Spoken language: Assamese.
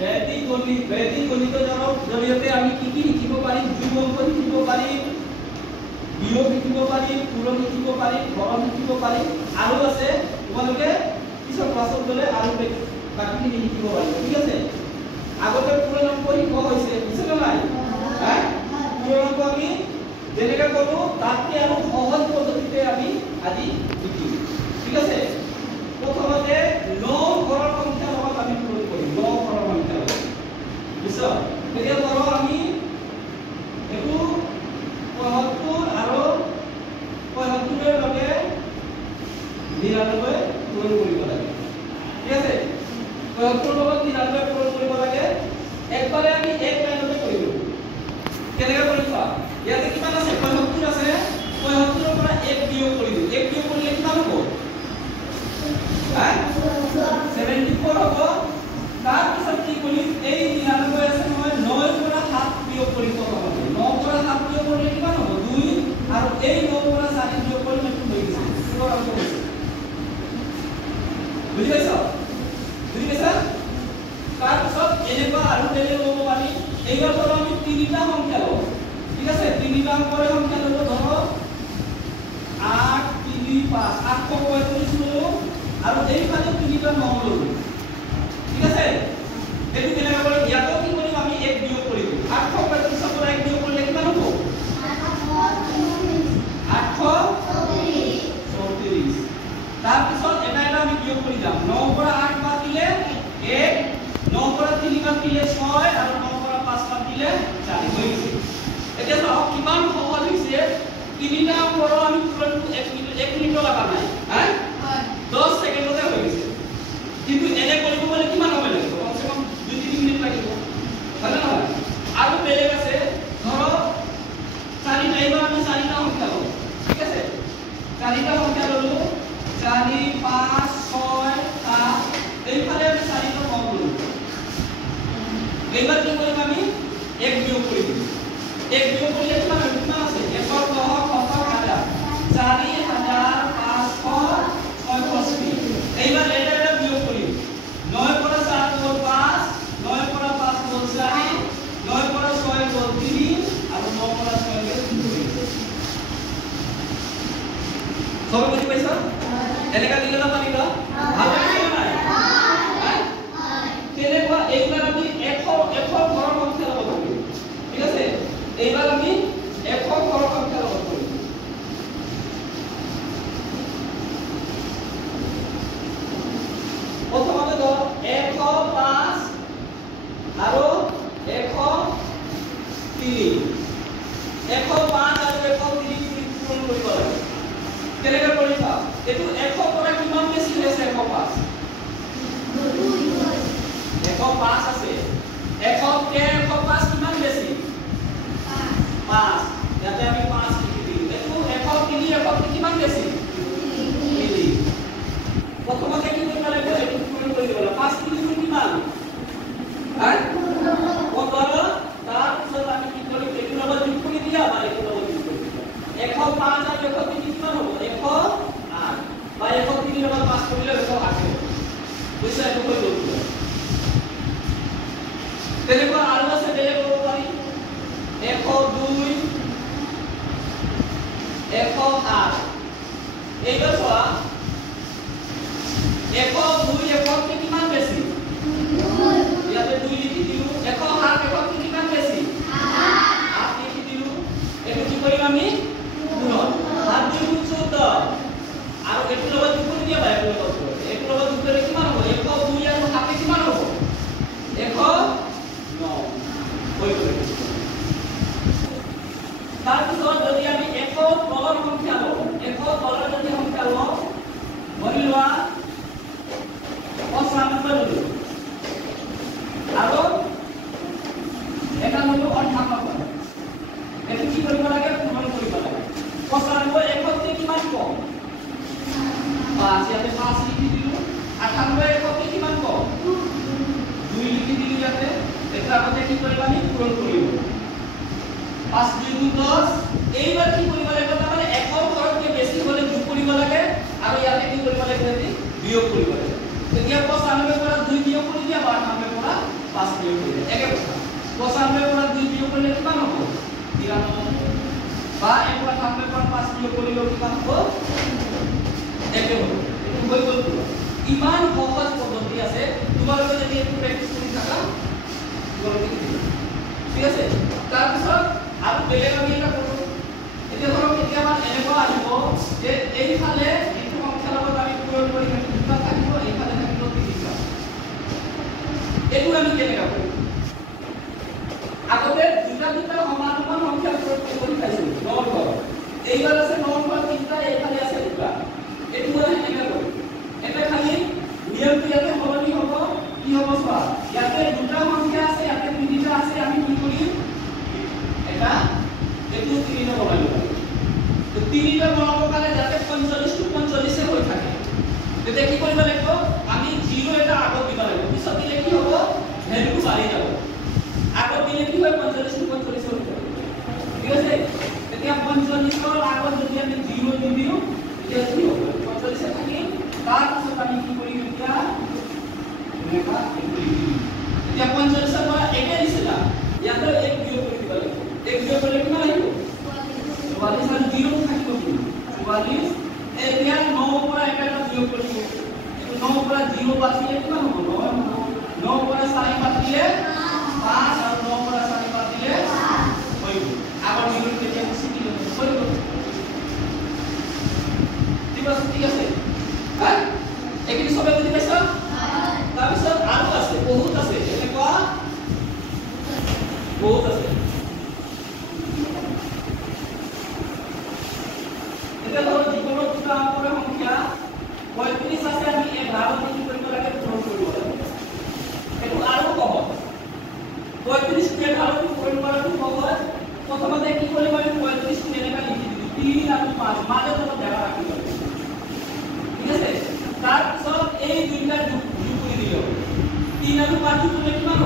বৈদিক গণিতৰ জৰিয়তে আমি কি কি শিকিব পাৰিম? যোগ অংক শিকিব পাৰিম, বিয়োগ শিকিব পাৰিম, পূৰণ শিকিব পাৰিম, হৰণ শিকিব পাৰিম, আৰু আছে তোমালোকে পিছৰ ক্লাছত গ'লে আৰু বাকীখিনি শিকিব পাৰিব। ঠিক আছে, আগতে পূৰণ অংক শিকোৱা হৈছে, বুজিছে নে নাই? পূৰণ অংক আমি যেনেকৈ কৰোঁ তাতকৈ আৰু সহজ পদ্ধতিতে আমি আজি শিকিম। ঠিক আছে, প্ৰথমতে 9 ঘৰৰ সংখ্যাৰ লগত আমি পূৰণ কৰিম। 9 ঘৰৰ সংখ্যাৰ লগত বুজিছ? এতিয়া ধৰক আমি এইটো 75 আৰু 75ৰ লগে 99 পূৰণ কৰিব লাগে। ঠিক আছে, 75ৰ লগত 99 পূৰণ কৰিব লাগে। একবাৰে আমি এক লাইনতে কৰিব। কেনেকৈ কৰিম চোৱা, ইয়াতে কিমান আছে? 75 আছে, 75ৰ পৰা 1 বিয়োগ কৰি দিওঁ। 1 বিয়োগ কৰিলে কিমান হ'ব? 74 হ'ব। তাৰ পিছত কি কৰিম? এই 99 আছে নহয়, 9 পৰা 7 বিয়োগ কৰিব হ'ব। 9 পৰা 7 বিয়োগ কৰিলে কিমান হ'ব? 2, আৰু এই 9 পৰা 4 বিয়োগ কৰিলে এইটো হৈ গৈছে। পুনৰ অংক হৈছে। বুজি পাইছা? বুজি পাইছা? তাৰ পিছত এনেকুৱা আৰু বেলেগ ল'ব পাৰি। এইবাৰ ধৰক আমি 3টা সংখ্যা লওঁ। ঠিক আছে, 3টা অংকৰ সংখ্যা ল'ব। ধৰক 8, 3, 5, 835 ল'লো, আৰু এইফালে 3টা 9 ল'লো। ঠিক আছে, এইটো কেনেকৈ কৰিম? ইয়াতো কি কৰিম? আমি 1 বিয়োগ কৰি দিম। 835ৰ পৰা 1 বিয়োগ কৰিলে কিমান হ'ব? 834। তাৰ পিছত এটা এটা আমি বিয়োগ কৰি যাম। 9 পৰা 8 বাদ দিলে 1, 9 পৰা 3 বাদ দিলে 6, আৰু 9 পৰা 5 বাদ দিলে 4 হৈ গৈছে। এতিয়া চাওক কিমান সহজ হৈছে। 3টা অংকৰ আমি পূৰণটো 1 মিনিটৰ লগা নাই, 10 ছেকেণ্ডতে হৈ গৈছে। কিন্তু এনে কৰিব গ'লে কিমান সময় লাগিব? কমসে কম 2-3 মিনিট লাগিব, হয় নে নহয়? আৰু বেলেগ আছে, ধৰক 4টা, এইবাৰ আমি 4টা সংখ্যা লওঁ। ঠিক আছে, 4টা সংখ্যা ল'লো, 4, 5, 6, 7, এইফালে আমি 4টা 9 ল'লো। এইবাৰ কি কৰিম? আমি 1 বিয়োগ কৰি দিম। 1 বিয়োগ কৰিলে কিমান আছে? 1 10 1000, 4565। এইবাৰ এটা এটা বিয়োগ কৰিম। 9 পৰা 7 গ'ল 5, 9 পৰা 5 গ'ল 4, 9 পৰা 6 গ'ল 3, আৰু 9 পৰা 6 গ'ল 2। সব বুজি পাইছা? এনেকা দিলে না পাৰিব? ভাল লাগিছে নাই? কেনেকুৱা? এইবাৰ আমি 100 ঘৰৰ সংখ্যা ল'ব পাৰিম। ঠিক আছে, এইবাৰ আমি 100 ঘৰৰ সংখ্যা ল'ব পাৰিম। প্ৰথমতে ধৰ 105 আৰু 103। 105 আৰু 103 পূৰণ কৰিব লাগে। কেনেকৈ কৰিম? এইটো 100 পৰা কিমান বেছি হৈছে? 105 আছে। 100কে 105 কিমান বেছি? 5। ইয়াতে আমি 5 লিখি দিম। এইটো 103 কিমান বেছি? 3। প্ৰথমতে কি কৰিব লাগিব? এইটো পূৰণ কৰি দিব লাগিব। 5 3 কিমান? 15। তাৰ পিছত আমি কি কৰিম? এইটো লগত যোগ কৰি দিয়া, বা এইটো লগত যোগ কৰি দিয়া। 105 আৰু 103 কিমান হ'ব? 108, বা 103 লগত 5 কৰিলে 108 হ'ব। বুজিছা? এইটো হৈ গ'ল। তেনেকুৱা আৰু আছে, বেলেগ হ'ব পাৰি। 102, 108। এইবাৰ চোৱা, 102 100কে কিমান বেছি? ইয়াতে 2 লিখি দিলো। 107 100কে কিমান বেছি? 8 লিখি দিলো। এইটো কি কৰিম আমি? পূৰণ। 7 2 14, আৰু এইটো লগত যোগ কৰি দিয়া, বা এইটো লগত যোগ কৰিলে কিমান হ'ব? 102 আৰু 7 কিমান হ'ব? 109 হৈ গ'ল। তাৰপিছত যদি আমি 100 তলৰ সংখ্যা লওঁ, 100 তলৰ যদি সংখ্যা লওঁ, ধৰি লোৱা 95 ল'লো, আৰু এটা ল'লো 98। এইটো কি কৰিব লাগে? পূৰণ কৰিব লাগে। 95 100কে কিমান কম? 5। ইয়াতে 5 লিখি দিলো। 98 100কে কিমান কম? 2 লিখি দিলো ইয়াতে। এটা আগতে কি কৰিবা? আমি পূৰণ কৰিব। 5 2 10। এইবাৰ কি কৰিব লাগিব? তাৰমানে 100 ঘৰতকে বেছি হ'লে যোগ কৰিব লাগে, আৰু ইয়াতে কি কৰিব লাগে? বিয়োগ কৰিব লাগে। তেতিয়া 95 পৰা 2 বিয়োগ কৰি দিয়া, 98 পৰা 5 কৰিলে কিমান হ'ব 93 বা এক পৰা 90 পৰা 5 বিয়োগ কৰিলে কিমান হ'ব 1 হ'ব এটো হৈ গ'ল ইমান সহজ পদ্ধতি আছে তোমালোকে যদি একটু প্ৰেক্টিস কৰি থাকা তোমালোকে ঠিক আছে তাৰ পিছত আৰু বেলেগ আমি এটা কৰো এতিয়া ধৰক কেতিয়াবা এনেকুৱা আহিব যে এইফালে এইটো সংখ্যাৰ লগত আমি পূৰণ কৰি কিবা থাকিব এইফালে থাকিব 3টা এইটো আমি কেনেকৈ কৰিম আগতে দুটা সমান সমান সংখ্যা পূৰণ কৰি পাইছো 9 ঘৰ এইবাৰ আছে 9 ঘৰ 3টা এইফালে আছে 2টা এইটো আমি কেনেকৈ কৰিম এটা খালি নিয়মটো ইয়াতে সলনি হ'ব কি হ'ব চোৱা ইয়াতে দুটা সংখ্যা আছে ইয়াতে 3টা আছে আমি কি কৰিম এটা এইটো 3টা বনাই লম তো 3টা বনাবৰ কাৰণে যাতে 45 টু 45 হৈ থাকে তেতিয়া কি কৰিব লাগিব আমি 0 এটা আগত দিব লাগিব পিছত দিলে কি হ'ব ভ্যালুটো বাঢ়ি যাব আগত দিলে কি হয় 45 টু 45 হৈ যাব ঠিক আছে তেতিয়া 45 ৰ আগত যদি আমি 0 দি দিও তেতিয়া কি হ'ব 45 এ থাকি তাৰ পিছত আমি কি কৰিম এতিয়া এনেকা এতিয়া 45 ৰ পৰা 1 দিছিলা ইয়াতে 1 বিয়োগ কৰি দিব লাগিব 1 বিয়োগ কৰিলে কিমান আহিব 44 আৰ 0 থাকিব কি 44 এতিয়া 9 পৰা 1 এটা বিয়োগ কৰিব এটো 9 পৰা 0 বাদ দিলে কিমান হ'ব 9 পৰা 4 বাদ দিলে 5 আৰ 9 পৰা 4 বাদ দিলে 5 হৈ গ'ল আবার 0 থেকে বেশি দিলে হৈ গ'ল ঠিক আছে হ্যাঁ এখিনি সবে বুঝি পাইছো তাৰ পিছত আৰু আছে বহুত আছে এনেকুৱা বহুত আছে এটা ধৰো জীবন দুটা কৰে সংখ্যা 35 আছে আমি 11 কি কৰিব লাগে পূৰণ কৰিব লাগে এটো আৰু সহজ 35 কে 11 টো পূৰণ কৰাটো সহজ প্ৰথমতে কি কৰিব আমি 35 টো এনেকা লিখি দিও 3 আৰু 5 মাজে অলপ জায়গা ৰাখিব ঠিক আছে তাৰ পিছত এই দুইটা যোগ কৰি দিও 3 আৰু 5 যোগ কৰিলে কিমান